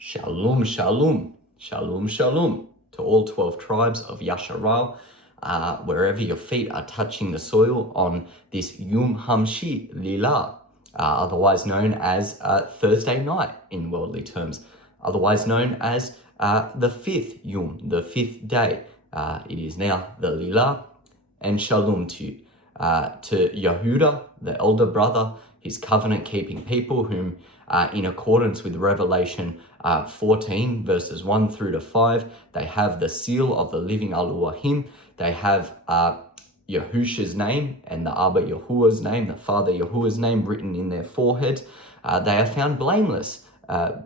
Shalom, shalom, shalom, shalom to all 12 tribes of Yasharal, wherever your feet are touching the soil on this Yom Hamshi Lila, otherwise known as Thursday night in worldly terms, otherwise known as the fifth Yom, the fifth day. It is now the Lila, and shalom to you. To Yehuda, the elder brother, his covenant-keeping people, whom in accordance with Revelation 14, verses 1 through to 5, they have the seal of the living Elohim. They have Yahusha's name and the Abba Yahuwah's name, the Father Yahuwah's name written in their forehead. They are found blameless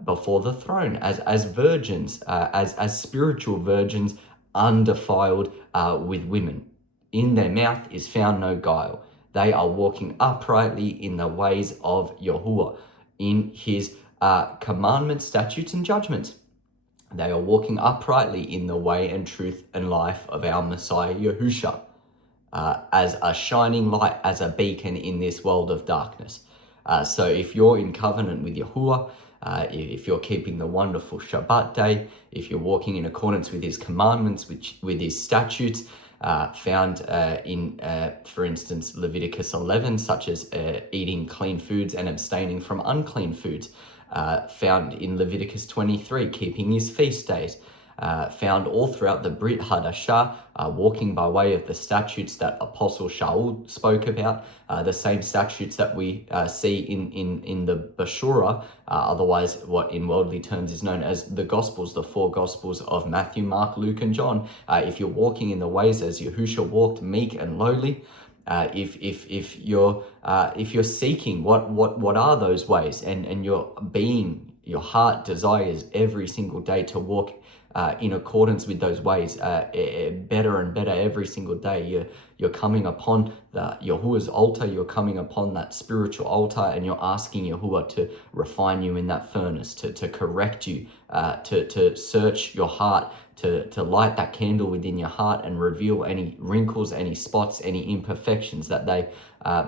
before the throne as virgins, as spiritual virgins, undefiled with women. In their mouth is found no guile. They are walking uprightly in the ways of Yahuwah, in his commandments, statutes, and judgments. They are walking uprightly in the way and truth and life of our Messiah Yahusha, as a shining light, as a beacon in this world of darkness. So if you're in covenant with Yahuwah, if you're keeping the wonderful Shabbat day, if you're walking in accordance with his commandments, with his statutes, found in, for instance, Leviticus 11, such as eating clean foods and abstaining from unclean foods. Found in Leviticus 23, keeping his feast days. Found all throughout the Brit Hadashah, walking by way of the statutes that Apostle Shaul spoke about, the same statutes that we see in the Bashura, otherwise what in worldly terms is known as the Gospels, the four Gospels of Matthew, Mark, Luke, and John. If you're walking in the ways as Yahusha walked, meek and lowly, if you're seeking what are those ways, and your heart desires every single day to walk in accordance with those ways, better and better every single day. You're coming upon Yahuwah's altar, you're coming upon that spiritual altar, and you're asking Yahuwah to refine you in that furnace, to correct you, to search your heart, to light that candle within your heart and reveal any wrinkles, any spots, any imperfections that they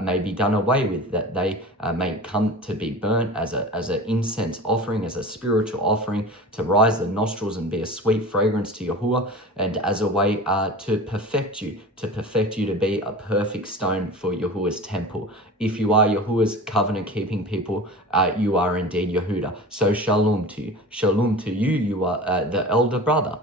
may be done away with, that they may come to be burnt as an incense offering, as a spiritual offering, to rise the nostrils and be a sweet fragrance to Yahuwah, and as a way to perfect you to be a perfect stone for Yahuwah's temple. If you are Yahuwah's covenant-keeping people, you are indeed Yehuda. So shalom to you. Shalom to you. You are the elder brother.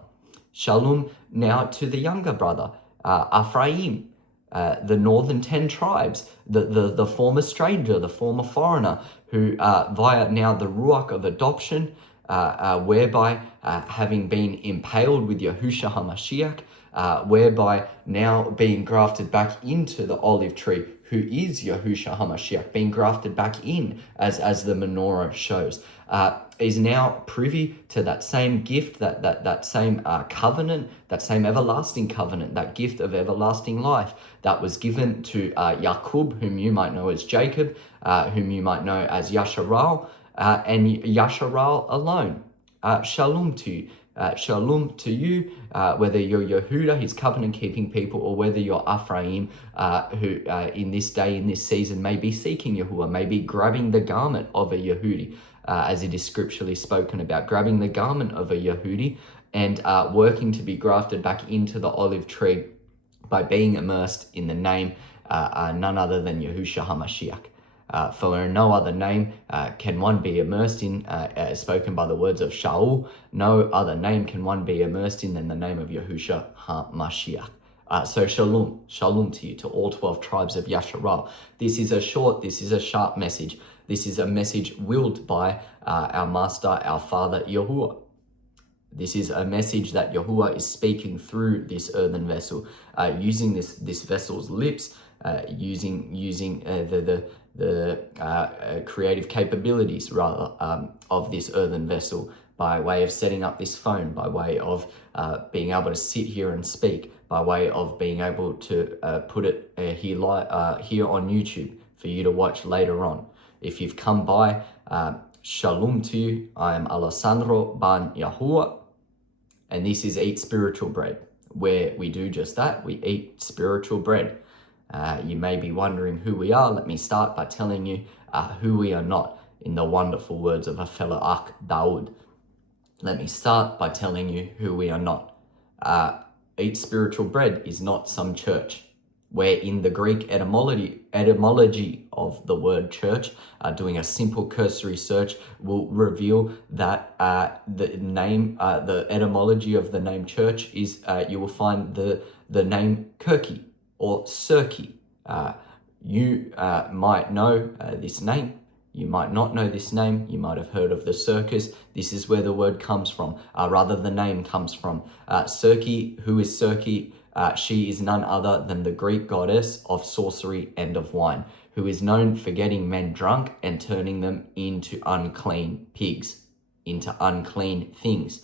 Shalom now to the younger brother, Ephraim, the northern 10 tribes, the former stranger, the former foreigner, who via now the ruach of adoption, whereby having been impaled with Yahusha HaMashiach, whereby now being grafted back into the olive tree, who is Yahusha HaMashiach, being grafted back in, as the menorah shows, is now privy to that same gift, that same covenant, that same everlasting covenant, that gift of everlasting life that was given to Yaqub, whom you might know as Jacob, whom you might know as Yasharal, and Yasharal alone. Shalom to you. Shalom to you, whether you're Yehuda, his covenant-keeping people, or whether you're Ephraim, who in this day, in this season, may be seeking Yahuwah, may be grabbing the garment of a Yehudi, as it is scripturally spoken about, grabbing the garment of a Yehudi and working to be grafted back into the olive tree by being immersed in the name none other than Yahusha HaMashiach. For no other name can one be immersed in, spoken by the words of Shaul, no other name can one be immersed in than the name of Yahusha HaMashiach. So shalom to you, to all 12 tribes of Yasharal. This is a sharp message. This is a message willed by our Master, our Father, Yahuwah. This is a message that Yahuwah is speaking through this earthen vessel, using this vessel's lips, using the creative capabilities rather of this earthen vessel, by way of setting up this phone, by way of being able to sit here and speak, by way of being able to put it here on YouTube for you to watch later on. If you've come by, shalom to you. I am Alessandro Ban Yahuwah, and this is Eat Spiritual Bread, where we do just that. We eat spiritual bread. You may be wondering who we are. Let me start by telling you who we are not, in the wonderful words of a fellow Akh Daud. Let me start by telling you who we are not. Eat Spiritual Bread is not some church. Where in the Greek etymology of the word church, doing a simple cursory search will reveal that the etymology of the name church is, you will find the name Kirky or Circe. You might know this name. You might not know this name. You might have heard of the circus. This is where the word comes from, rather the name comes from. Circe, who is Circe? She is none other than the Greek goddess of sorcery and of wine, who is known for getting men drunk and turning them into unclean pigs, into unclean things.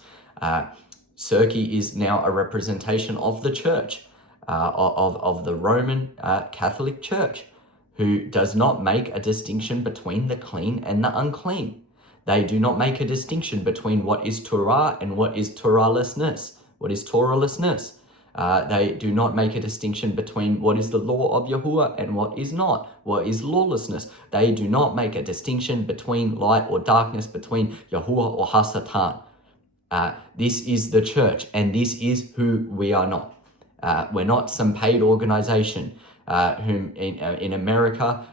Circe is now a representation of the church, of the Roman Catholic Church, who does not make a distinction between the clean and the unclean. They do not make a distinction between what is Torah and what is Torahlessness. What is Torahlessness? They do not make a distinction between what is the law of Yahuwah and what is not. What is lawlessness? They do not make a distinction between light or darkness, between Yahuwah or Hasatan. This is the church, and this is who we are not. We're not some paid organization whom in America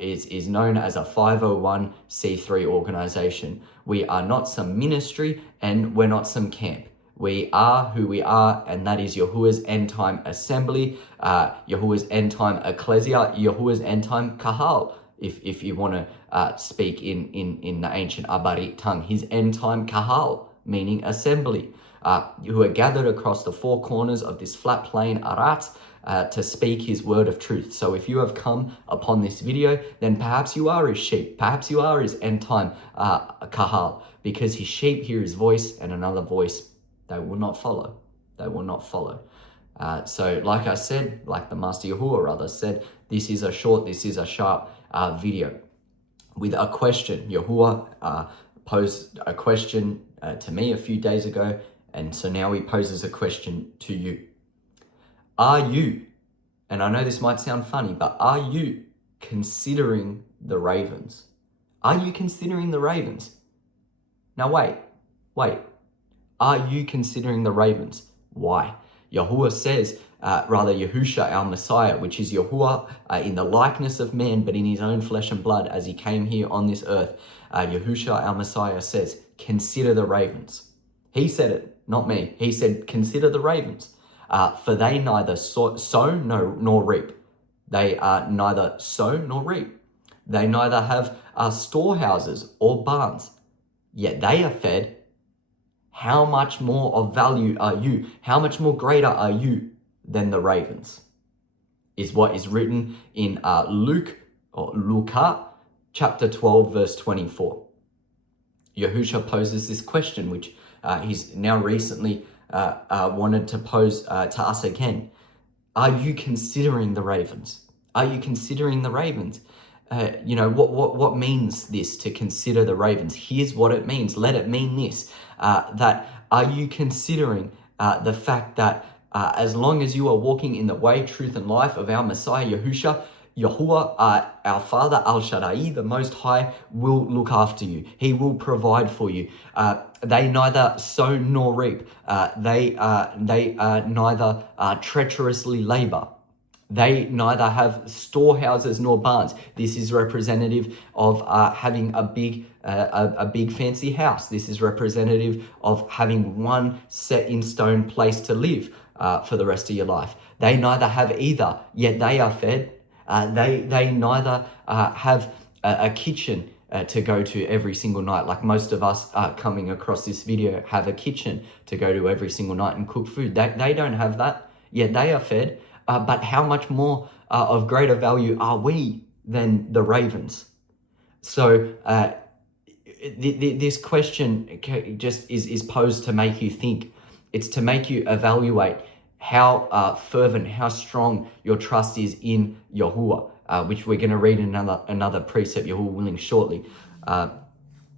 is known as a 501c3 organization. We are not some ministry, and we're not some camp. We are who we are, and that is Yahuwah's end time assembly, Yahuwah's end time ecclesia, Yahuwah's end time kahal. If you want to speak in the ancient Abarit tongue, his end time kahal, meaning assembly, who are gathered across the four corners of this flat plain Arat to speak his word of truth. So if you have come upon this video, then perhaps you are his sheep, perhaps you are his end time kahal, because his sheep hear his voice, and another voice they will not follow. They will not follow. So like I said, like the Master Yahuwah rather said, this is a sharp video with a question. Yahuwah posed a question to me a few days ago, and so now he poses a question to you. Are you, and I know this might sound funny, but are you considering the ravens? Are you considering the ravens? Now wait. Are you considering the ravens? Why? Yahuwah says, Yahusha, our Messiah, which is Yahuwah in the likeness of man, but in his own flesh and blood as he came here on this earth. Yahusha, our Messiah, says, consider the ravens. He said it, not me. He said, consider the ravens, for they neither sow nor reap. They neither sow nor reap. They neither have storehouses or barns, yet they are fed. How much more of value are you? How much more greater are you than the ravens? Is what is written in Luke chapter 12, verse 24. Yahusha poses this question, which he's now recently wanted to pose to us again. Are you considering the ravens? Are you considering the ravens? What means this, to consider the ravens? Here's what it means. Let it mean this, that are you considering the fact that as long as you are walking in the way, truth, and life of our Messiah, Yahuwah, our Father, Al Shaddai, the Most High, will look after you. He will provide for you. They neither sow nor reap. They neither treacherously labor. They neither have storehouses nor barns. This is representative of having a big fancy house. This is representative of having one set in stone place to live for the rest of your life. They neither have either, yet they are fed. They neither have a kitchen to go to every single night, like most of us coming across this video have a kitchen to go to every single night and cook food. They don't have that, yet they are fed. But how much more of greater value are we than the ravens? So this question just is posed to make you think. It's to make you evaluate how fervent, how strong your trust is in Yahuwah, which we're going to read in another precept, Yahuwah willing, shortly.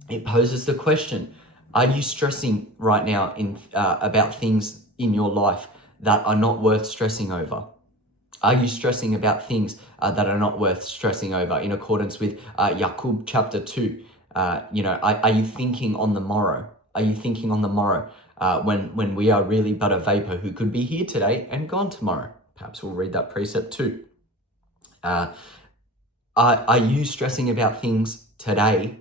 It poses the question, are you stressing right now about things in your life that are not worth stressing over? Are you stressing about things that are not worth stressing over in accordance with Yaqub chapter 2? Are you thinking on the morrow? Are you thinking on the morrow, when we are really but a vapor who could be here today and gone tomorrow? Perhaps we'll read that precept too. Are you stressing about things today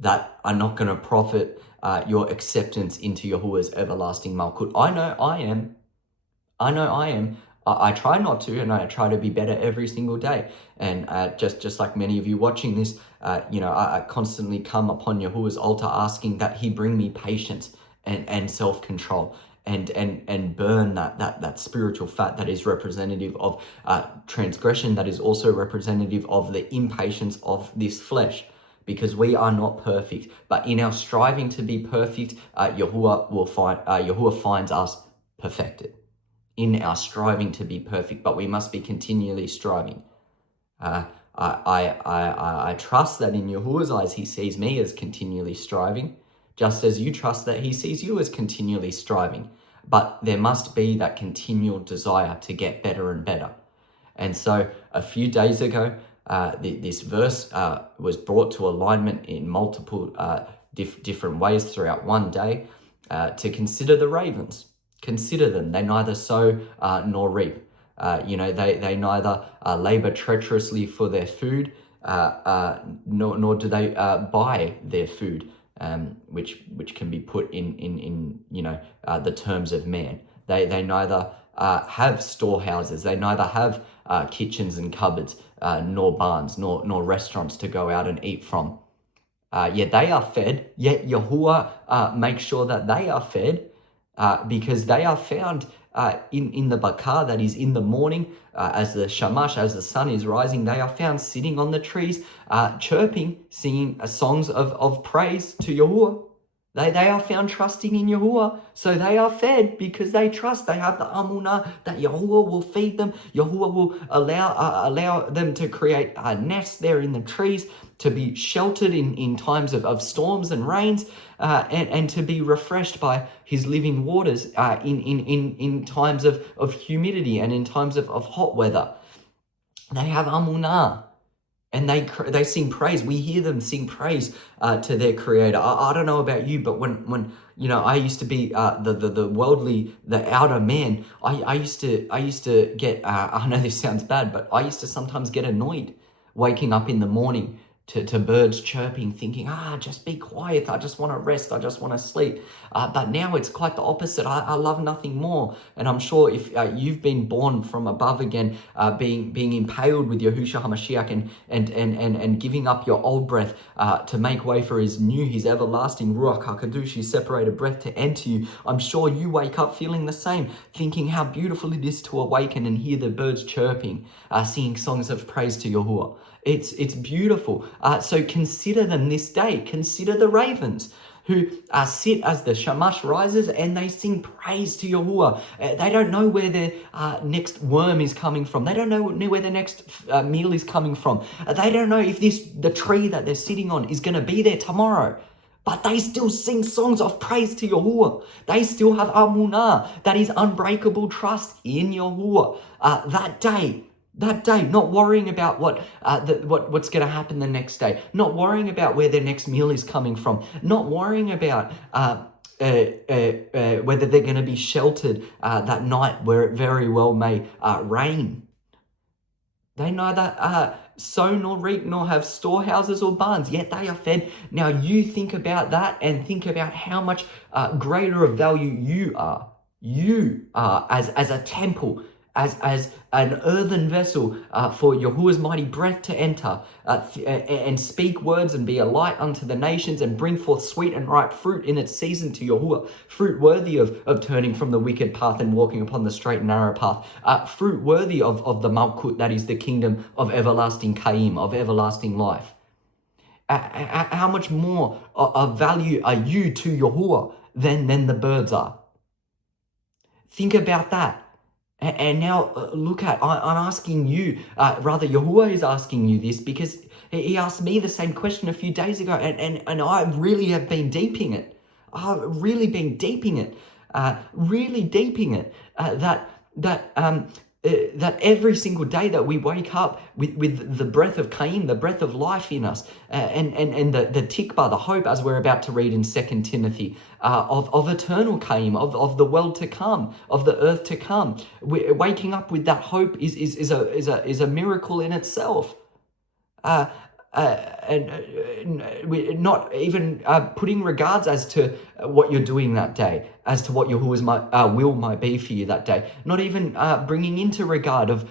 that are not going to profit your acceptance into Yahuwah's everlasting Malkut? I know I am. I try not to, and I try to be better every single day. And just like many of you watching this, I constantly come upon Yahuwah's altar asking that He bring me patience and self-control. And burn that spiritual fat that is representative of transgression, that is also representative of the impatience of this flesh, because we are not perfect. But in our striving to be perfect, Yahuwah finds us perfected. In our striving to be perfect, but we must be continually striving. I trust that in Yahuwah's eyes, He sees me as continually striving, just as you trust that He sees you as continually striving. But there must be that continual desire to get better and better. And so a few days ago, this verse was brought to alignment in multiple different ways throughout one day, to consider the ravens. Consider them. They neither sow nor reap. They neither labor treacherously for their food, nor do they buy their food, which can be put in the terms of man. They neither have storehouses. They neither have kitchens and cupboards, nor barns, nor restaurants to go out and eat from. Yet they are fed. Yet Yahuwah makes sure that they are fed. Because they are found in the bakar, that is in the morning, as the shamash, as the sun is rising, they are found sitting on the trees, chirping, singing songs of praise to Yahuwah. They are found trusting in Yahuwah, so they are fed because they trust. They have the amunah that Yahuwah will feed them. Yahuwah will allow them to create nests there in the trees, to be sheltered in times of storms and rains, and to be refreshed by His living waters in times of humidity and in times of hot weather. They have amunah. And they sing praise. We hear them sing praise to their Creator. I don't know about you, but when I used to be the worldly, the outer man, I used to get. I know this sounds bad, but I used to sometimes get annoyed waking up in the morning to birds chirping, thinking, just be quiet. I just want to rest. I just want to sleep. But now it's quite the opposite. I love nothing more. And I'm sure if you've been born from above again, being impaled with Yahushua HaMashiach and giving up your old breath to make way for His new, His everlasting Ruach HaKadosh, His separated breath to enter you, I'm sure you wake up feeling the same, thinking how beautiful it is to awaken and hear the birds chirping, singing songs of praise to Yahuwah. It's beautiful. So consider them this day. Consider the ravens who sit as the shamash rises and they sing praise to Yahuwah. They don't know where their next worm is coming from. They don't know where the next meal is coming from. They don't know if the tree that they're sitting on is going to be there tomorrow. But they still sing songs of praise to Yahuwah. They still have amunah, that is unbreakable trust in Yahuwah. That day, not worrying about what's going to happen the next day, not worrying about where their next meal is coming from, not worrying about whether they're going to be sheltered that night where it very well may rain. They neither sow nor reap nor have storehouses or barns, yet they are fed. Now you think about that and think about how much greater of value you are. You are as a temple, as an earthen vessel for Yahuwah's mighty breath to enter and speak words and be a light unto the nations and bring forth sweet and ripe fruit in its season to Yahuwah, fruit worthy of turning from the wicked path and walking upon the straight and narrow path, fruit worthy of the Malkut, that is the kingdom of everlasting Kaim, of everlasting life. How much more of value are you to Yahuwah than the birds are? Think about that. And now look at, I'm asking you, rather Yahuwah is asking you this because He asked me the same question a few days ago, and I really have been deeping it. I've really been deeping it, that that every single day that we wake up with the breath of Kaim, the breath of life in us, and the tikba, the hope, as we're about to read in 2 Timothy, of eternal Kaim, of the world to come, of the earth to come. Waking up with that hope is a miracle in itself. And not even putting regards as to what you're doing that day, as to what Yahuwah's will might be for you that day. Not even bringing into regard of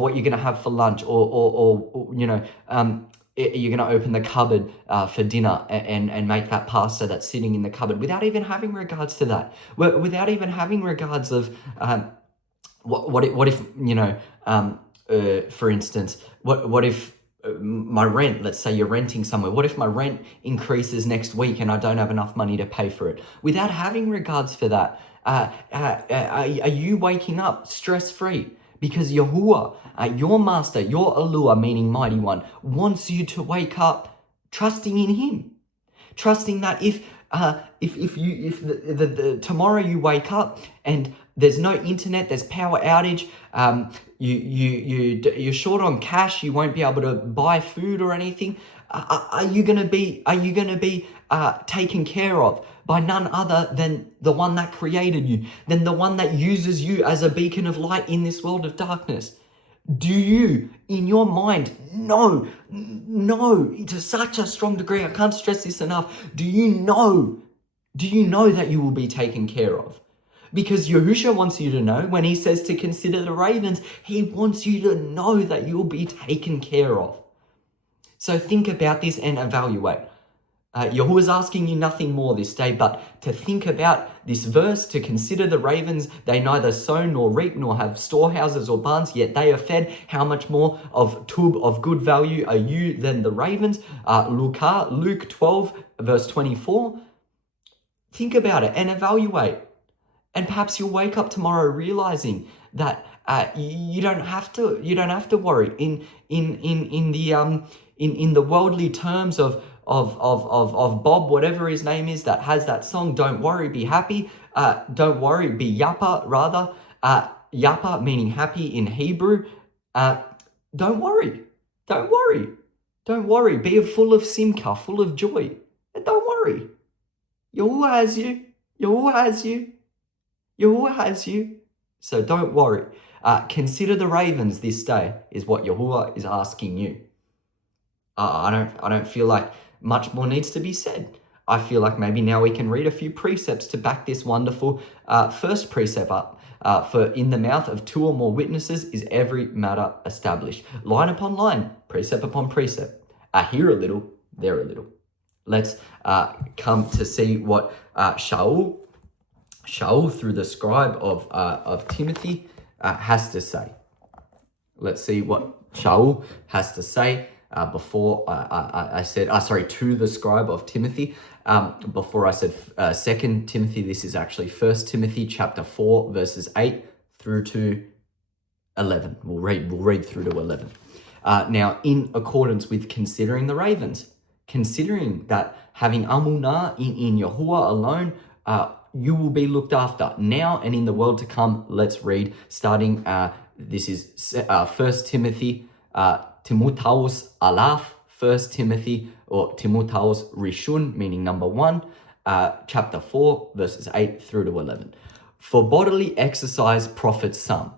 what you're going to have for lunch, or you're going to open the cupboard for dinner and make that pasta that's sitting in the cupboard, without even having regards to that. Without even having regards of what if for instance, what if my rent, let's say you're renting somewhere, what if my rent increases next week and I don't have enough money to pay for it? Without having regards for that, are you waking up stress-free? Because Yahuwah, your master, your Alua, meaning mighty one, wants you to wake up trusting in him. Trusting that if tomorrow you wake up and there's no internet, there's power outage, you're short on cash, you won't be able to buy food or anything, are you gonna be taken care of by none other than the one that created you, than the one that uses you as a beacon of light in this world of darkness? Do you, in your mind, know to such a strong degree, I can't stress this enough, do you know that you will be taken care of? Because Yahusha wants you to know, when he says to consider the ravens, he wants you to know that you will be taken care of. So think about this and evaluate. Yahuwah is asking you nothing more this day but to think about this verse, to consider the ravens. They neither sow nor reap nor have storehouses or barns, yet they are fed. How much more of tub of good value are you than the ravens? Luke 12 verse 24. Think about it and evaluate. And perhaps you'll wake up tomorrow realizing that you don't have to worry in the worldly terms of Bob, whatever his name is, that has that song, Don't Worry, Be Happy. Don't worry, be Yapa, rather. Yapa meaning happy in Hebrew. Don't worry. Be full of simcha, full of joy. And don't worry. Yahuwah has you. So don't worry. Consider the ravens this day is what Yahuwah is asking you. I don't feel like much more needs to be said. I feel like maybe now we can read a few precepts to back this wonderful first precept up. For in the mouth of two or more witnesses is every matter established. Line upon line, precept upon precept. Here a little, there a little. Let's come to see what Shaul, through the scribe of Timothy, has to say. Let's see what Shaul has to say before I said, to the scribe of Timothy. Before I said 2 Timothy, this is actually 1 Timothy chapter 4, verses 8 through to 11. We'll read through to 11. Now, in accordance with considering the ravens, considering that having amunah in Yahuwah alone, you will be looked after now and in the world to come. Let's read, starting, this is 1 Timothy, Timothaus Alaf, 1 Timothy, or Timothaus Rishun, meaning number 1, chapter 4, verses 8 through to 11. For bodily exercise profits some,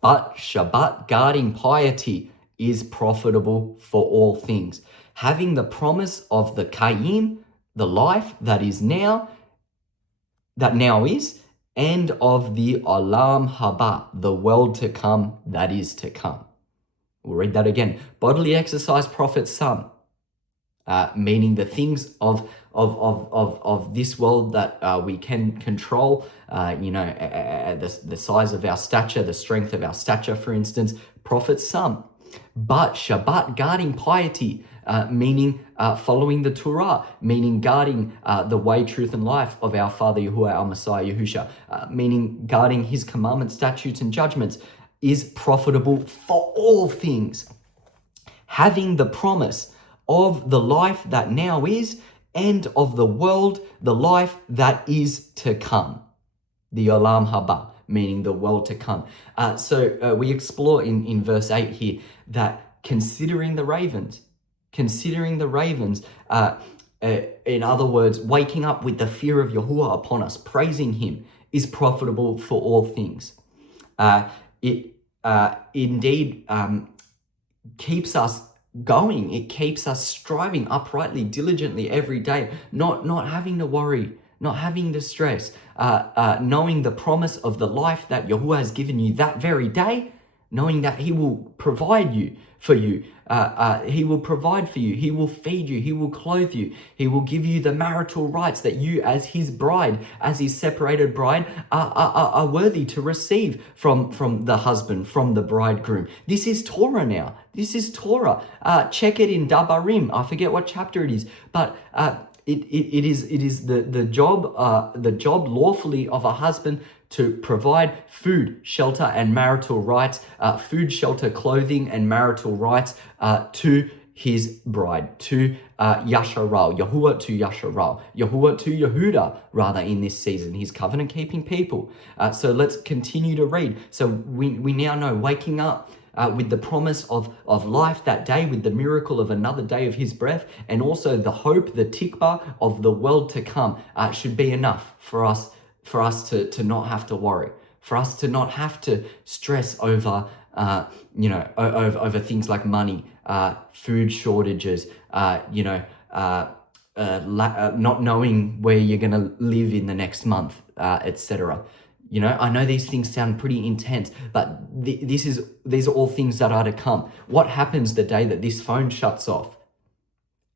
but Shabbat guarding piety is profitable for all things, having the promise of the Kaim, the life that now is, and of the Olam Haba, the world to come that is to come. We'll read that again. Bodily exercise profits some, meaning the things of this world that we can control, the size of our stature, the strength of our stature, for instance, profits some. But Shabbat guarding piety, meaning following the Torah, meaning guarding the way, truth, and life of our Father Yahuwah, our Messiah Yahusha, meaning guarding his commandments, statutes, and judgments, is profitable for all things, having the promise of the life that now is and of the world, the life that is to come, the Olam Haba, meaning the world to come. So we explore in verse 8 here that considering the ravens, in other words, waking up with the fear of Yahuwah upon us, praising him, is profitable for all things. It indeed keeps us going. It keeps us striving uprightly, diligently every day, not having to worry, not having to stress, knowing the promise of the life that Yahuwah has given you that very day, knowing that he will provide for you. He will provide for you. He will feed you. He will clothe you. He will give you the marital rights that you, as his bride, as his separated bride, are worthy to receive from the husband, from the bridegroom. This is Torah now. This is Torah. Check it in Dabarim. I forget what chapter it is, but it is the job lawfully of a husband to provide food, shelter, and marital rights, food, shelter, clothing, and marital rights to his bride, to Yasharal, Yahuwah to Yasharal, Yahuwah to Yehuda, rather, in this season, his covenant-keeping people. So let's continue to read. So we now know, waking up with the promise of life that day, with the miracle of another day of his breath, and also the hope, the tikva of the world to come, should be enough for us to not have to worry, for us to not have to stress over, over things like money, food shortages, not knowing where you're going to live in the next month, etc. I know these things sound pretty intense, but these are all things that are to come. What happens the day that this phone shuts off,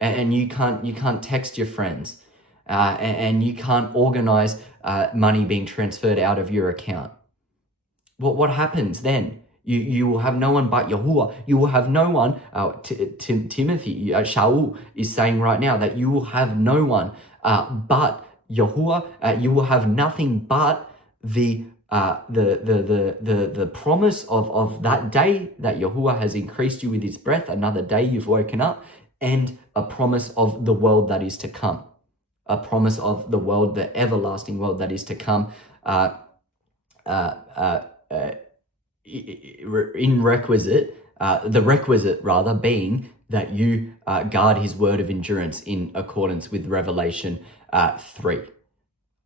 and you can't text your friends, and you can't organize money being transferred out of your account? What happens then? You will have no one but Yahuwah. You will have no one. Timothy, Shaul is saying right now that you will have no one but Yahuwah. You will have nothing but the promise of that day that Yahuwah has increased you with his breath, another day you've woken up, and a promise of the world that is to come, a promise of the world, the everlasting world that is to come, the requisite rather being that you guard his word of endurance in accordance with Revelation 3,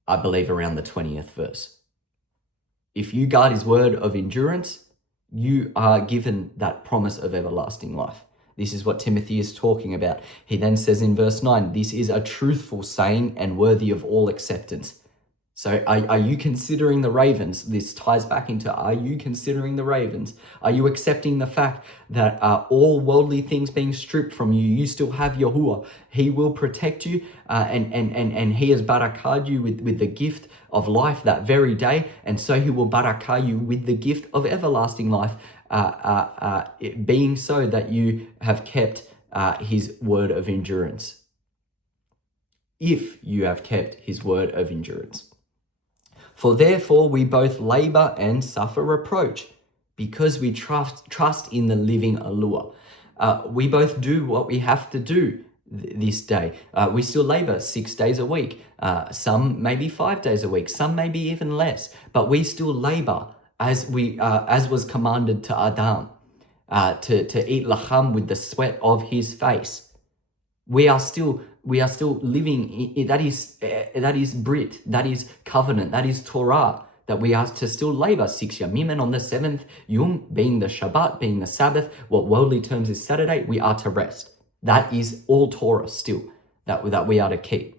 I believe around the 20th verse. If you guard his word of endurance, you are given that promise of everlasting life. This is what Timothy is talking about. He then says in verse 9, this is a truthful saying and worthy of all acceptance. So are you considering the ravens? This ties back into, are you considering the ravens? Are you accepting the fact that all worldly things being stripped from you, you still have Yahuwah? He will protect you, and he has barakah you with the gift of life that very day, and so he will barakah you with the gift of everlasting life, it being so that you have kept his word of endurance. If you have kept his word of endurance. For therefore we both labor and suffer reproach, because we trust in the living Yahuwah. We both do what we have to do this day. We still labor 6 days a week, some maybe 5 days a week, some maybe even less, but we still labor as was commanded to Adam, to eat lacham with the sweat of his face. We are still living. That is Brit. That is covenant. That is Torah. That we are to still labor 6 yamim, and on the 7th yom, being the Shabbat, being the Sabbath, what worldly terms is Saturday, we are to rest. That is all Torah still that we are to keep.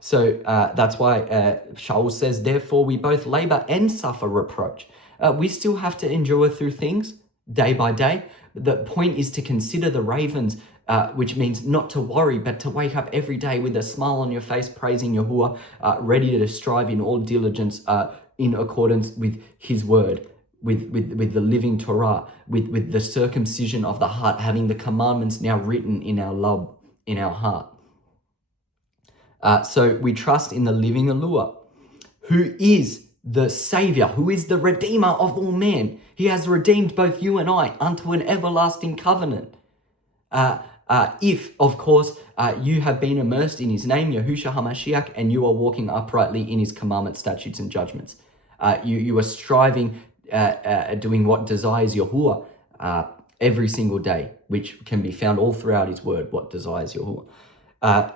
So that's why Shaul says, therefore we both labor and suffer reproach. We still have to endure through things day by day. The point is to consider the ravens, which means not to worry, but to wake up every day with a smile on your face, praising Yahuwah, ready to strive in all diligence in accordance with his word, with the living Torah, with the circumcision of the heart, having the commandments now written in our love, in our heart. So we trust in the living Yahuwah, who is the Savior, who is the Redeemer of all men. He has redeemed both you and I unto an everlasting covenant. If, of course, you have been immersed in his name, Yahushua HaMashiach, and you are walking uprightly in his commandments, statutes, and judgments. You are striving, doing what desires Yahuwah every single day, which can be found all throughout his word, what desires Yahuwah.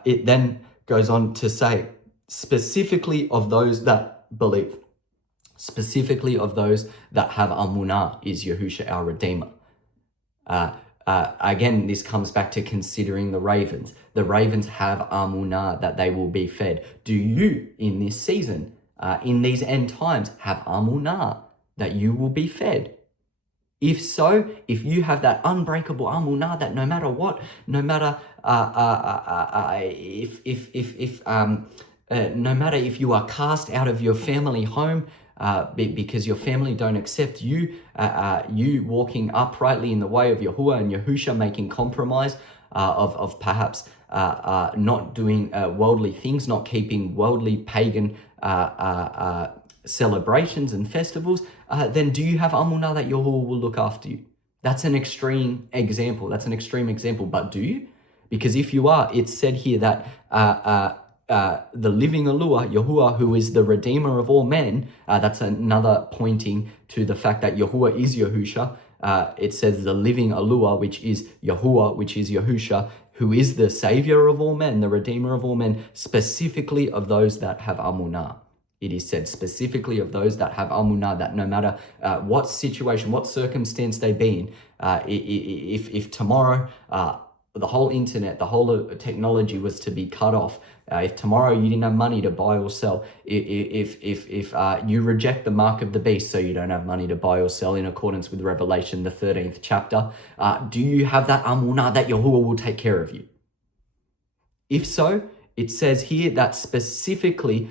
It then goes on to say, specifically of those that believe, specifically of those that have Amunah, is Yahusha our Redeemer. Again, this comes back to considering the ravens. The ravens have Amunah, that they will be fed. Do you, in this season, in these end times, have Amunah, that you will be fed? If so, if you have that unbreakable Amunah, that no matter what, no matter no matter if you are cast out of your family home because your family don't accept you, you walking uprightly in the way of Yahuwah and Yahusha, making compromise of perhaps not doing worldly things, not keeping worldly pagan celebrations and festivals, then do you have Amunah that Yahuwah will look after you? That's an extreme example. But do you? Because if you are, it's said here that the living Alua, Yahuwah, who is the Redeemer of all men, that's another pointing to the fact that Yahuwah is Yahusha. It says the living Alua, which is Yahuwah, which is Yahusha, who is the Savior of all men, the Redeemer of all men, specifically of those that have Amunah. It is said specifically of those that have Amunah, that no matter what situation, what circumstance they be in, if tomorrow the whole internet, the whole technology was to be cut off, if tomorrow you didn't have money to buy or sell, if you reject the mark of the beast, so you don't have money to buy or sell in accordance with Revelation, the 13th chapter, do you have that Amunah that Yahuwah will take care of you? If so, it says here that specifically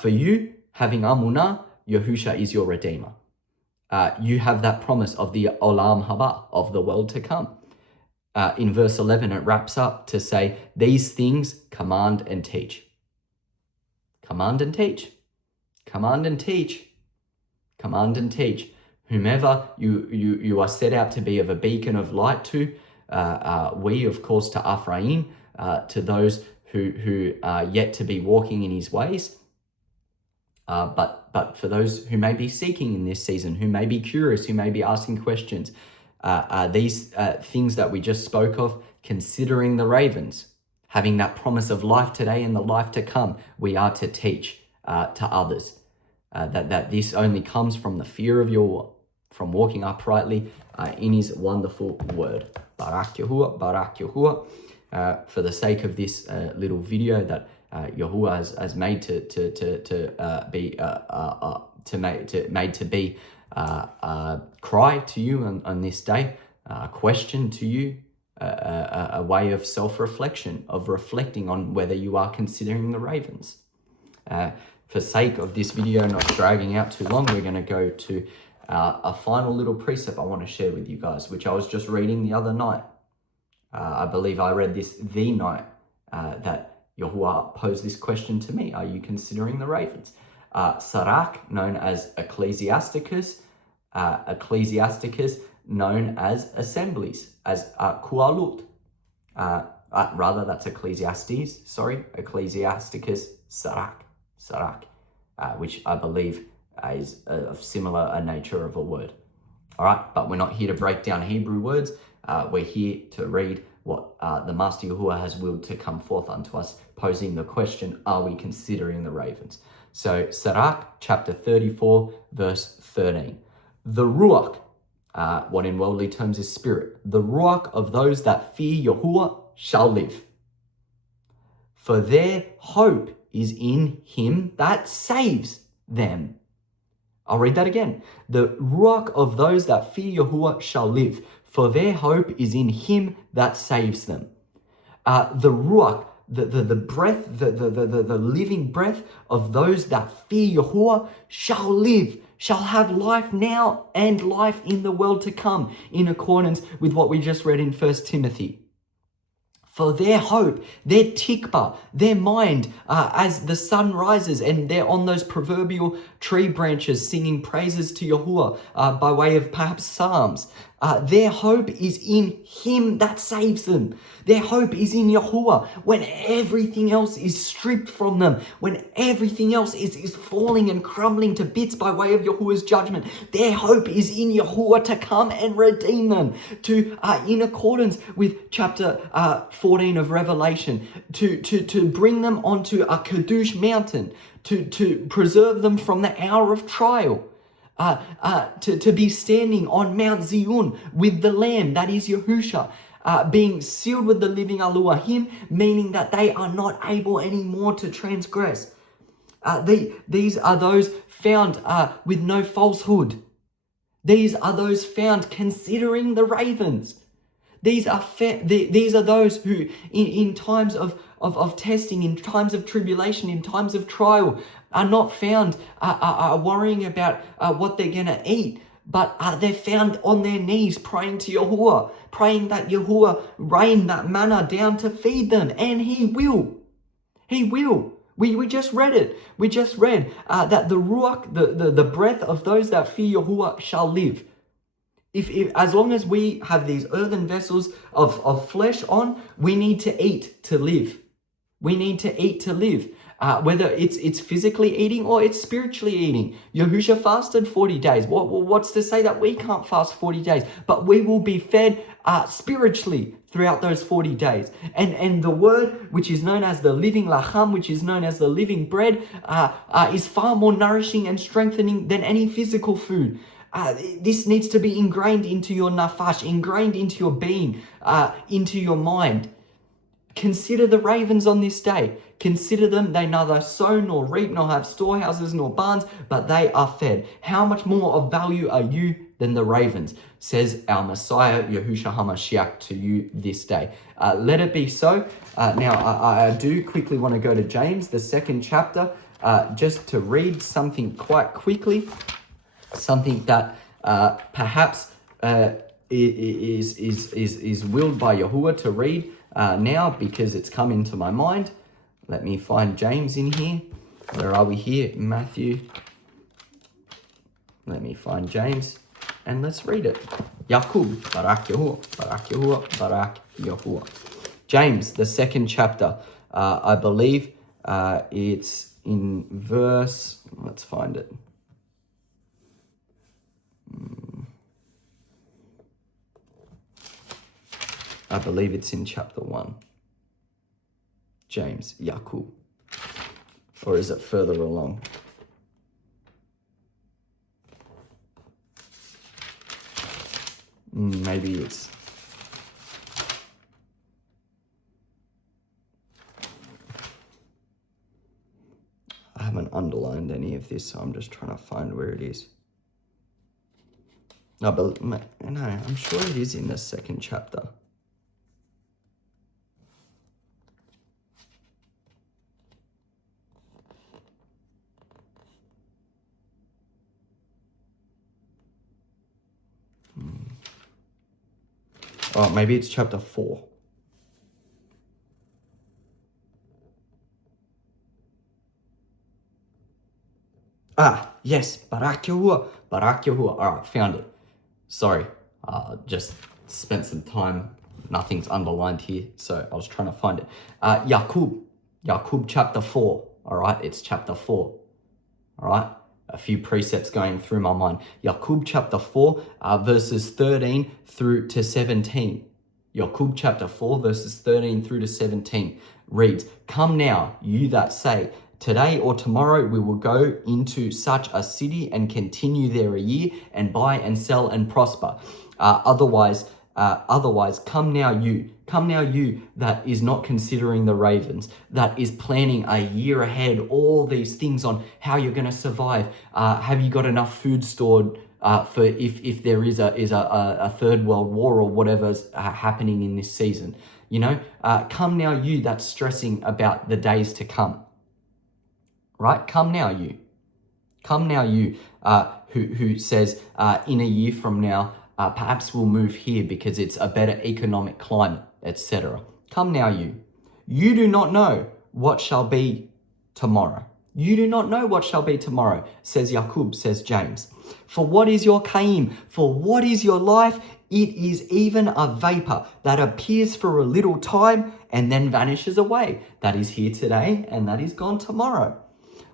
for you, having Amunah, Yahusha is your Redeemer. You have that promise of the Olam Haba, of the world to come. In verse 11, it wraps up to say, these things command and teach. Command and teach. Command and teach. Command and teach. Whomever you are set out to be of a beacon of light to, we, of course, to Ephraim, to those who are yet to be walking in his ways, but for those who may be seeking in this season, who may be curious, who may be asking questions, these things that we just spoke of, considering the ravens, having that promise of life today and the life to come, we are to teach to others that this only comes from the fear of Yahuwah, from walking uprightly in his wonderful word. Barak Yahuwah, Barak Yahuwah. For the sake of this little video that Yahuwah has made to be cry to you on this day, question to you, a way of self-reflection, of reflecting on whether you are considering the ravens. For sake of this video not dragging out too long, we're going to go to a final little precept I want to share with you guys, which I was just reading the other night. I believe I read this the night that Yahuwah posed this question to me. Are you considering the ravens? Sarak, known as Ecclesiasticus, known as assemblies, as Kualut. Rather, that's Ecclesiastes, Ecclesiasticus Sarak, which I believe is of similar nature of a word. All right, but we're not here to break down Hebrew words. We're here to read what the Master Yahuwah has willed to come forth unto us, posing the question, are we considering the ravens? So, Sarak, chapter 34, verse 13. The Ruach, what in worldly terms is spirit, the Ruach of those that fear Yahuwah shall live. For their hope is in him that saves them. I'll read that again. The Ruach of those that fear Yahuwah shall live, for their hope is in him that saves them. The Ruach, the breath, the living breath of those that fear Yahuwah shall live, shall have life now and life in the world to come, in accordance with what we just read in 1 Timothy. For their hope, their tikba, their mind, as the sun rises and they're on those proverbial tree branches singing praises to Yahuwah by way of perhaps psalms, Their hope is in Him that saves them. Their hope is in Yahuwah when everything else is stripped from them, when everything else is falling and crumbling to bits by way of Yahuwah's judgment. Their hope is in Yahuwah to come and redeem them, to in accordance with chapter 14 of Revelation, to bring them onto a Kadush mountain, to preserve them from the hour of trial. To be standing on Mount Zion with the Lamb, that is Yahusha, being sealed with the living Elohim, meaning that they are not able anymore to transgress. These are those found with no falsehood. These are those found considering the ravens. These are those who, in times of testing, in times of tribulation, in times of trial, are not found worrying about what they're going to eat, but they're found on their knees praying to Yahuwah, praying that Yahuwah rain that manna down to feed them, and He will. He will. We just read it. We just read that the Ruach, the breath of those that fear Yahuwah shall live. If as long as we have these earthen vessels of flesh on, we need to eat to live. We need to eat to live. Whether it's physically eating or it's spiritually eating. Yahusha fasted 40 days. What's to say that we can't fast 40 days? But we will be fed spiritually throughout those 40 days. And the word, which is known as the living lacham, which is known as the living bread, is far more nourishing and strengthening than any physical food. This needs to be ingrained into your nafash, ingrained into your being, into your mind. Consider the ravens on this day. Consider them. They neither sow nor reap nor have storehouses nor barns, but they are fed. How much more of value are you than the ravens? Says our Messiah, Yahushua HaMashiach, to you this day. Let it be so. Now, I do quickly want to go to James, the 2nd chapter, just to read something quite quickly. Something that perhaps is willed by Yahuwah to read now, because it's come into my mind. Let me find James in here. Where are we here? Matthew. Let me find James and let's read it. Yakub, Barak Yahuwah, Barak Yahuwah, Barak Yahuwah. James, the 2nd chapter. I believe it's in verse, let's find it. I believe it's in chapter 1. James, Yakub. Or is it further along? Maybe it's... I haven't underlined any of this, so I'm just trying to find where it is. No, but no, I'm sure it is in the 2nd chapter. Oh, maybe it's chapter 4. Yes, Barak Yahuwah, Barak Yahuwah. All right, found it. Sorry, just spent some time. Nothing's underlined here, so I was trying to find it. Yakub chapter 4. All right, it's chapter 4. All right, a few precepts going through my mind. Yakub chapter 4, verses 13 through to 17. Yakub chapter 4, verses 13 through to 17 reads, "Come now, you that say, today or tomorrow we will go into such a city and continue there a year and buy and sell and prosper. Otherwise, come now you that is not considering the ravens, that is planning a year ahead, all these things on how you're going to survive. Have you got enough food stored for if there is a third world war or whatever's happening in this season? You know, come now you that's stressing about the days to come. Right? Come now you who says in a year from now, perhaps we'll move here because it's a better economic climate, etc. Come now you do not know what shall be tomorrow. You do not know what shall be tomorrow, says Yaqub, says James. For what is your Kaim? For what is your life? It is even a vapor that appears for a little time and then vanishes away. That is here today and that is gone tomorrow.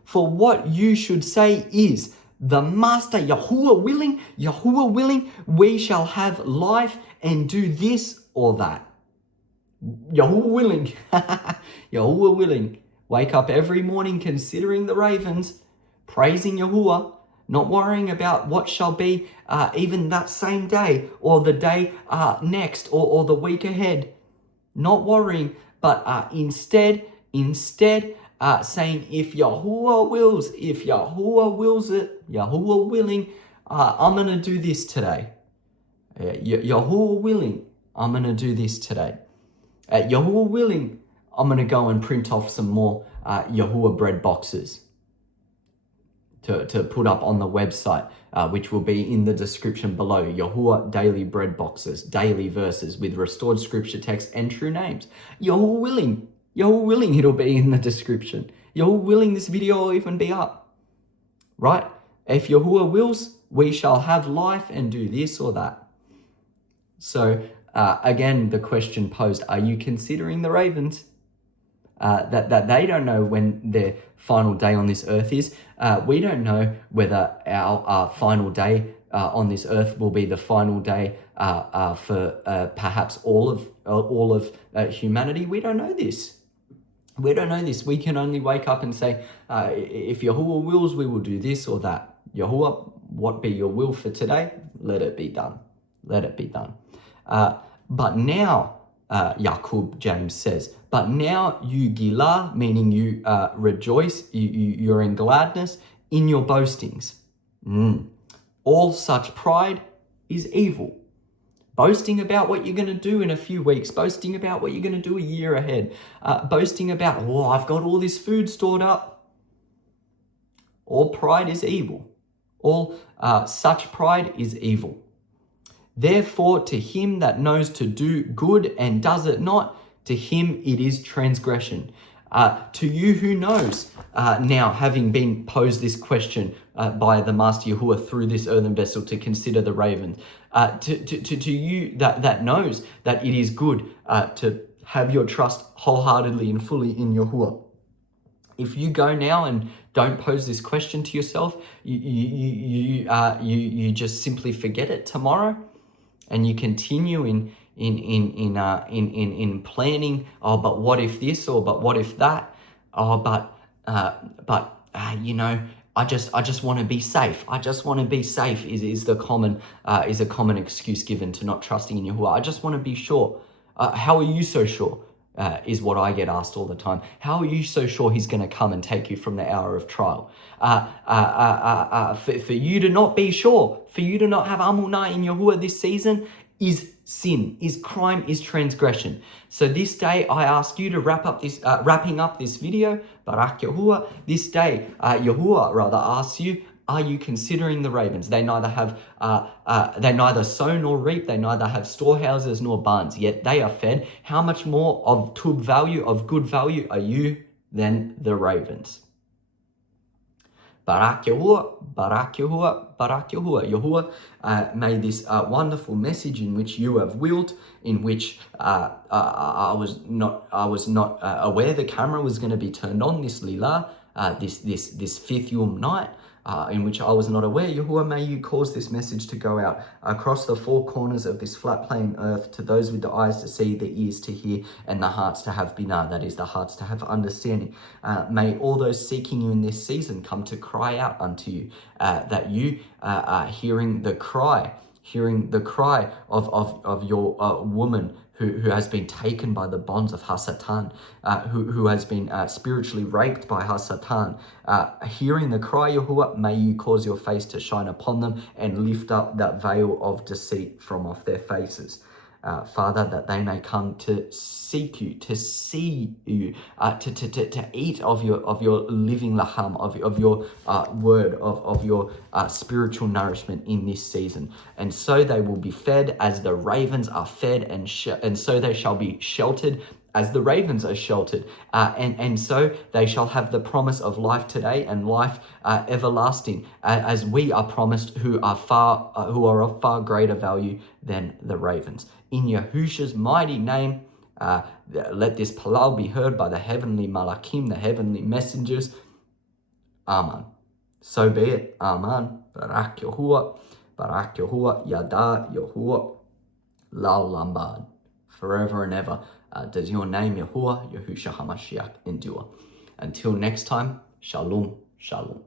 For what you should say is, the Master, Yahuwah willing, we shall have life and do this or that. Yahuwah willing, Yahuwah willing. Wake up every morning considering the ravens, praising Yahuwah, not worrying about what shall be even that same day or the day next or the week ahead. Not worrying, but instead saying, if Yahuwah wills it, Yahuwah willing, I'm going to do this today. Yahuwah willing, I'm going to do this today. Yahuwah willing, I'm going to go and print off some more Yahuwah bread boxes to put up on the website, which will be in the description below. Yahuwah daily bread boxes, daily verses with restored scripture text and true names. Yahuwah willing, it'll be in the description. Yahuwah willing, this video will even be up. Right? If Yahuwah wills, we shall have life and do this or that. So again, the question posed, are you considering the ravens? That they don't know when their final day on this earth is. We don't know whether our final day on this earth will be the final day for perhaps all of humanity. We don't know this. We don't know this. We can only wake up and say, if Yahuwah wills, we will do this or that. Yahuwah, what be your will for today? Let it be done. Let it be done. But now, Yaqub, James says, but now you gilah, meaning you rejoice, you're in gladness in your boastings. All such pride is evil. Boasting about what you're going to do in a few weeks, boasting about what you're going to do a year ahead, boasting about, oh, I've got all this food stored up. All pride is evil. All such pride is evil. Therefore, to him that knows to do good and does it not, to him it is transgression. To you who knows, now having been posed this question by the Master Yahuwah through this earthen vessel to consider the ravens, to you that knows that it is good to have your trust wholeheartedly and fully in Yahuwah. If you go now and don't pose this question to yourself, you just simply forget it tomorrow, and you continue in planning. Oh, but what if this? Or but what if that? Oh, but you know, I just want to be safe. I just want to be safe is a common excuse given to not trusting in Yahuwah. I just want to be sure. How are you so sure? Is what I get asked all the time. How are you so sure he's going to come and take you from the hour of trial? For you to not be sure, for you to not have amunah in Yahuwah this season is sin, is crime, is transgression. So this day I ask you to wrapping up this video, Barak Yahuwah, this day Yahuwah rather asks you, are you considering the ravens? They neither sow nor reap, they neither have storehouses nor barns, yet they are fed. How much more of tub value, of good value are you than the ravens? Barak Yahuwah, Barak Yahuwah, Barak Yahuwah. Yahuwah made this wonderful message in which you have willed, in which I was not aware the camera was going to be turned on, this Lila, this fifth Yom night. In which I was not aware. Yahuwah, may you cause this message to go out across the four corners of this flat plain earth to those with the eyes to see, the ears to hear, and the hearts to have binah, that is, the hearts to have understanding. May all those seeking you in this season come to cry out unto you, that you are hearing the cry of your woman who has been taken by the bonds of Hasatan, who has been spiritually raped by Hasatan. Hearing the cry, Yahuwah, may you cause your face to shine upon them and lift up that veil of deceit from off their faces. Father, that they may come to seek you, to see you, to eat of your living laham, of your word, of your spiritual nourishment in this season. And so they will be fed as the ravens are fed, and so they shall be sheltered as the ravens are sheltered. And so they shall have the promise of life today and life everlasting, as we are promised, who are of far greater value than the ravens. In Yahusha's mighty name, let this palal be heard by the heavenly malakim, the heavenly messengers. Amen. So be it. Amen. Barak Yahuwah, Yada Yahuwah, Lambad. Forever and ever does your name, Yahuwah, Yahusha HaMashiach, endure. Until next time, Shalom, Shalom.